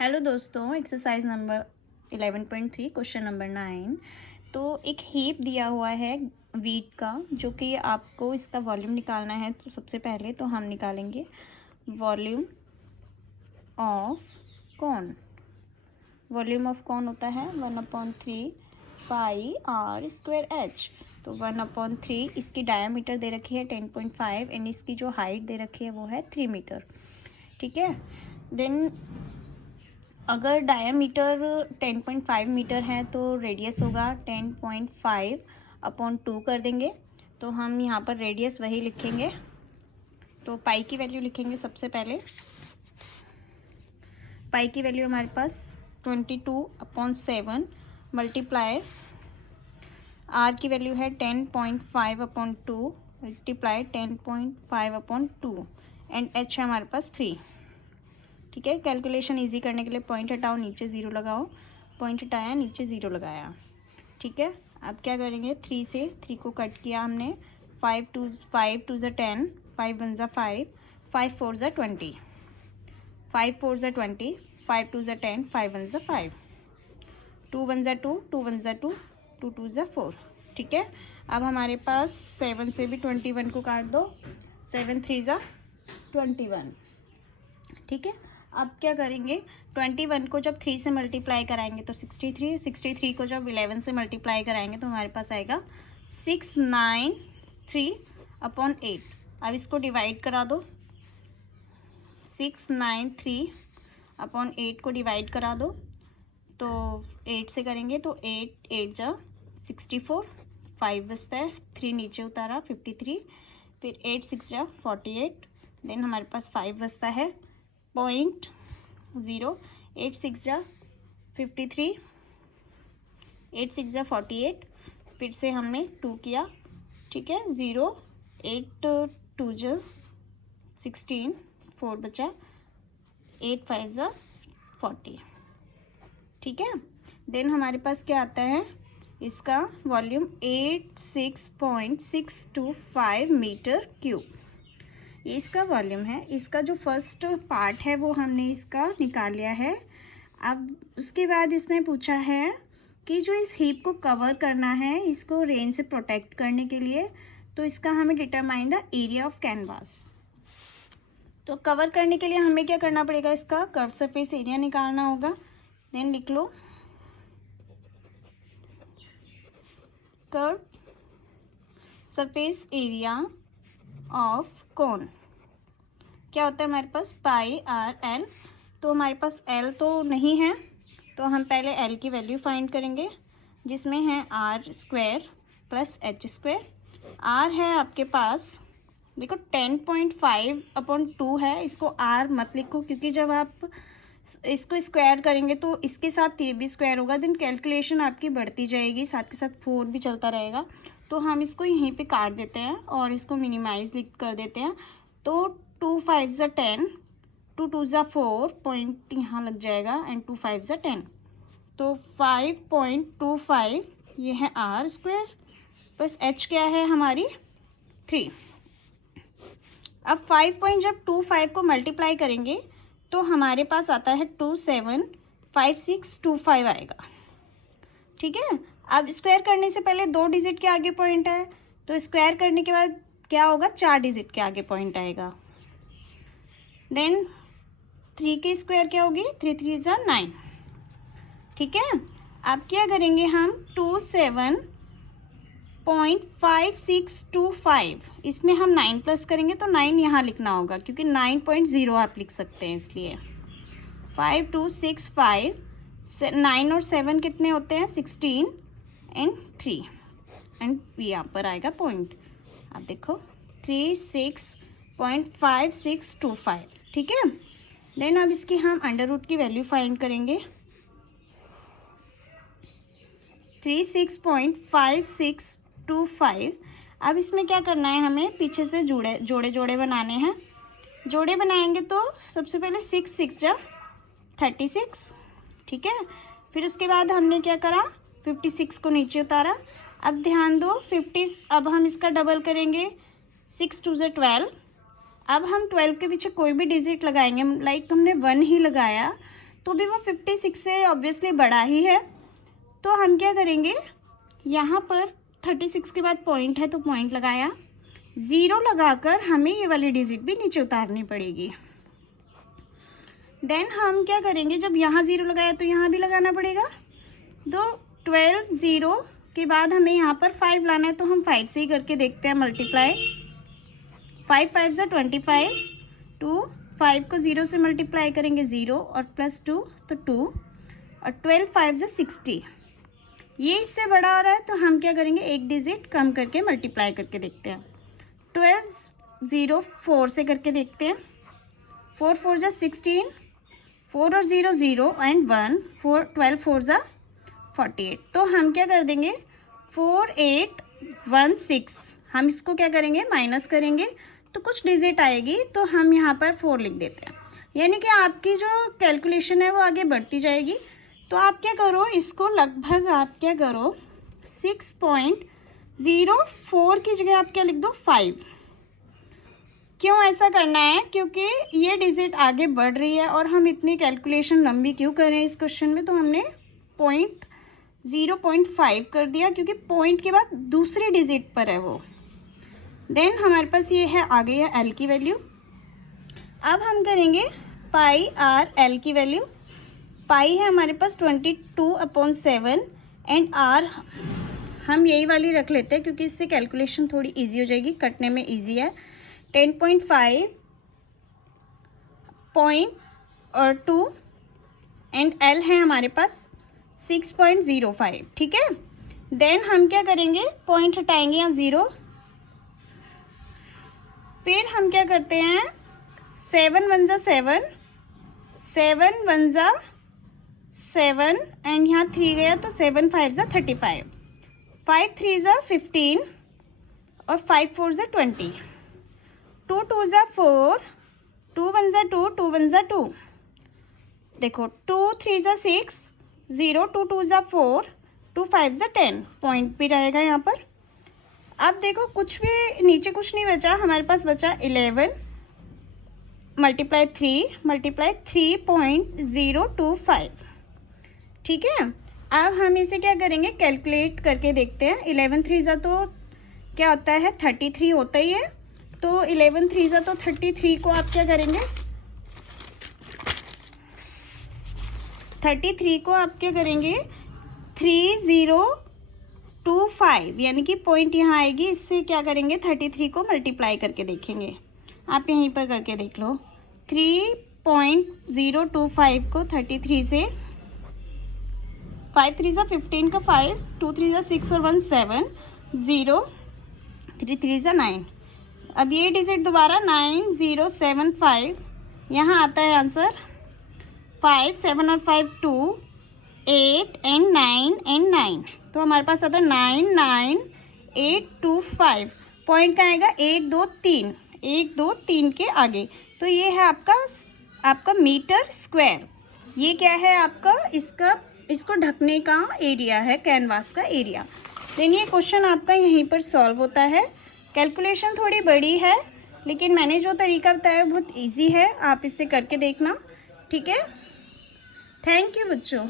Hello दोस्तों, exercise number 11.3 question number 9। तो एक हीप दिया हुआ है वीट का, जो कि आपको इसका वॉल्यूम निकालना है। तो सबसे पहले तो हम निकालेंगे volume of corn. Volume of corn होता है 1/3 पाई आर स्क्वायर एच। तो 1/3 इसकी डायामीटर दे रखी है 10.5 एंड इसकी जो हाइट दे रखी है वो है 3 मीटर। ठीक है। देन अगर डायामीटर 10.5 मीटर है तो रेडियस होगा 10.5/2 कर देंगे। तो हम यहाँ पर रेडियस वही लिखेंगे। तो पाई की वैल्यू लिखेंगे सबसे पहले। पाई की वैल्यू हमारे पास 22/7 मल्टीप्लाई आर की वैल्यू है 10.5/2 मल्टीप्लाई 10.5/2 एंड एच है हमारे पास 3। ठीक है। कैलकुलेशन इजी करने के लिए पॉइंट हटाओ, नीचे ज़ीरो लगाओ। पॉइंट हटाया, नीचे ज़ीरो लगाया। ठीक है। अब क्या करेंगे, 3 से 3 को कट किया हमने। 5 2 ज़ा 10, 5 1 ज़ा 5, 5 4 ज़ा 20, 5 4 ज़ा 20, 5 2 ज़ा 10, 5 1 ज़ा 5, 2 1 ज़ा 2, 2 1 ज़ा 2, 2 2 ज़ा 4। ठीक है। अब हमारे पास 7 से भी 21 को काट दो। 7 3 ज़ा 21। ठीक है। अब क्या करेंगे, 21 को जब 3 से मल्टीप्लाई कराएंगे तो 63, 63 को जब 11 से मल्टीप्लाई कराएंगे तो हमारे पास आएगा 693/8। अब इसको डिवाइड करा दो। 693/8 को डिवाइड करा दो। तो 8 से करेंगे तो 8 8 जा 64, 5 बचता है, 3 नीचे उतारा 53, फिर 8 6 जा 48, देन हमारे पास 5 बचता है 0.0, 8 6 जा 53, 8 6 जा 48, फिर से हमने 2 किया। ठीक है। 0 8 2 जा 16, 4 बचा, 8 5 जा 40। ठीक है। देन हमारे पास क्या आता है, इसका वॉल्यूम 86.625 मीटर क्यूब। ये इसका वॉल्यूम है। इसका जो फर्स्ट पार्ट है वो हमने इसका निकाल लिया है। अब उसके बाद इसने पूछा है कि जो इस हीप को कवर करना है, इसको रेन से प्रोटेक्ट करने के लिए, तो इसका हमें determine the area of canvas. तो कवर करने के लिए हमें क्या करना पड़ेगा, इसका कर्व सरफेस एरिया निकालना होगा। देन लिख लो curve surface area of cone. क्या होता है हमारे पास, पाई आर एल। तो हमारे पास एल तो नहीं है, तो हम पहले एल की वैल्यू फाइंड करेंगे, जिसमें है R square plus H square. R है आपके पास, देखो 10.5/2 है। इसको आर मत लिखो, क्योंकि जब आप इसको स्क्वायर करेंगे तो इसके साथ ये भी स्क्वायर होगा। देन कैलकुलेशन आपकी बढ़ती जाएगी, साथ के साथ 4 भी चलता रहेगा। तो हम इसको यहीं पे काट देते हैं और इसको मिनिमाइज लिख कर देते हैं। तो 2 5 ज़ा 10, 2 2 ज़ा 4, पॉइंट यहाँ लग जाएगा, एंड 2 5 ज़ा 10। तो 5.25 ये है आर स्क्वायर, प्लस एच क्या है हमारी 3। अब 5.25 को मल्टीप्लाई करेंगे तो हमारे पास आता है 275625 आएगा। ठीक है। अब स्क्वायर करने से पहले 2 डिजिट के आगे पॉइंट है, तो स्क्वायर करने के बाद क्या होगा, 4 डिजिट के आगे पॉइंट आएगा। देन 3 की स्क्वायर क्या होगी, 3 3 ज़ा 9। ठीक है। अब क्या करेंगे हम, 27.5625, इसमें हम 9 प्लस करेंगे तो 9 यहाँ लिखना होगा, क्योंकि 9.0 आप लिख सकते हैं, इसलिए 5265। 9 और 7 कितने होते हैं, 16 एंड 3, एंड यहाँ पर आएगा पॉइंट। आप देखो 36.5625। ठीक है। देन अब इसकी हम अंडर रूट की वैल्यू फाइंड करेंगे। 36.5625। अब इसमें क्या करना है, हमें पीछे से जोड़े बनाने हैं। जोड़े बनाएंगे तो सबसे पहले 6 6 जा 36। ठीक है। फिर उसके बाद हमने क्या करा, 56 को नीचे उतारा। अब ध्यान दो 50, अब हम इसका डबल करेंगे, 6 2 ज़ा 12। अब हम 12 के पीछे कोई भी डिजिट लगाएंगे, लाइक हमने 1 ही लगाया तो भी वो 56 से ऑब्वियसली बड़ा ही है। तो हम क्या करेंगे, यहाँ पर 36 के बाद पॉइंट है तो पॉइंट लगाया, 0 लगाकर हमें ये वाली डिजिट भी नीचे उतारनी पड़ेगी। देन हम क्या करेंगे, जब यहाँ 0 लगाया तो यहाँ भी लगाना पड़ेगा। तो 12 0 के बाद हमें यहाँ पर 5 लाना है, तो हम 5 से ही करके देखते हैं मल्टीप्लाई। 5 5 ज़ा 25, 2 5 को 0 से मल्टीप्लाई करेंगे 0 और प्लस 2 तो 2 और 12 5 ज़ा 60। ये इससे बड़ा हो रहा है तो हम क्या करेंगे, एक डिजिट कम करके मल्टीप्लाई करके देखते हैं। 12 0 4 से करके देखते हैं। 4 4 ज़ा 16, 4 और 0 0 एंड 1 4 12 4 ज़ा 48। तो हम क्या कर देंगे, 4 8 1 6, हम इसको क्या करेंगे माइनस करेंगे तो कुछ डिजिट आएगी, तो हम यहाँ पर 4 लिख देते हैं। यानी कि आपकी जो कैलकुलेशन है वो आगे बढ़ती जाएगी। तो आप क्या करो, इसको लगभग आप क्या करो 6.04 की जगह आप क्या लिख दो 5। क्यों ऐसा करना है, क्योंकि ये डिजिट आगे बढ़ रही है और हम इतनी कैलकुलेशन लंबी क्यों कर रहे हैं इस क्वेश्चन में। तो हमने 0.5 कर दिया क्योंकि पॉइंट के बाद दूसरी डिजिट पर है वो। देन हमारे पास ये है, आ गई है एल की वैल्यू। अब हम करेंगे पाई आर एल की वैल्यू। पाई है हमारे पास 22/7 एंड आर हम यही वाली रख लेते हैं क्योंकि इससे कैलकुलेशन थोड़ी इजी हो जाएगी, कटने में इजी है। 10.5.2 एंड एल है हमारे पास 6.05। ठीक है, देन हम क्या करेंगे, पॉइंट हटाएंगे यहाँ 0। फिर हम क्या करते हैं, 7 1 ज़ा 7, 7 1 ज़ा 7 एंड यहाँ 3 गया तो 7 5 ज़ा 35, 5 3 ज़ा 15 और 5 4 ज़ा 20, 2 2 ज़ा 4, 2 1 ज़ा 2, 2 1 ज़ा 2। देखो 2 3 ज़ा 6, 0 2 2 ज़ा 4, 2 5 ज़ा 10, पॉइंट भी रहेगा यहाँ पर। अब देखो कुछ भी नीचे कुछ नहीं बचा, हमारे पास बचा 11 मल्टीप्लाई 3.025। ठीक है, अब हम इसे क्या करेंगे, कैलकुलेट करके देखते हैं। 11 3 ज़ा तो क्या होता है 33 होता ही है, तो 11 3 ज़ा तो 33 को आप क्या करेंगे, 33 को आप क्या करेंगे 3025, यानी कि पॉइंट यहाँ आएगी, इससे क्या करेंगे 33 को मल्टीप्लाई करके देखेंगे। आप यहीं पर करके देख लो, 3.025 को 33 से, 5 3 ज़ा 15 का 5, 2 3 ज़ा 6 और 1 7, 0 3 3 ज़ा 9। अब ये डिजिट दोबारा 9075, यहाँ आता है आंसर 5 7 और 5 2 8 एंड 9 एंड 9। तो हमारे पास आता है 99825। पॉइंट का आएगा 1 2 3, 1 2 3 के आगे। तो ये है आपका मीटर स्क्वायर। ये क्या है आपका, इसको ढकने का एरिया है, कैनवास का एरिया। देन ये क्वेश्चन आपका यहीं पर सॉल्व होता है। कैलकुलेशन थोड़ी बड़ी है, लेकिन मैंने जो तरीका बताया बहुत इजी है, आप इससे करके देखना। ठीक है, थैंक यू बच्चों।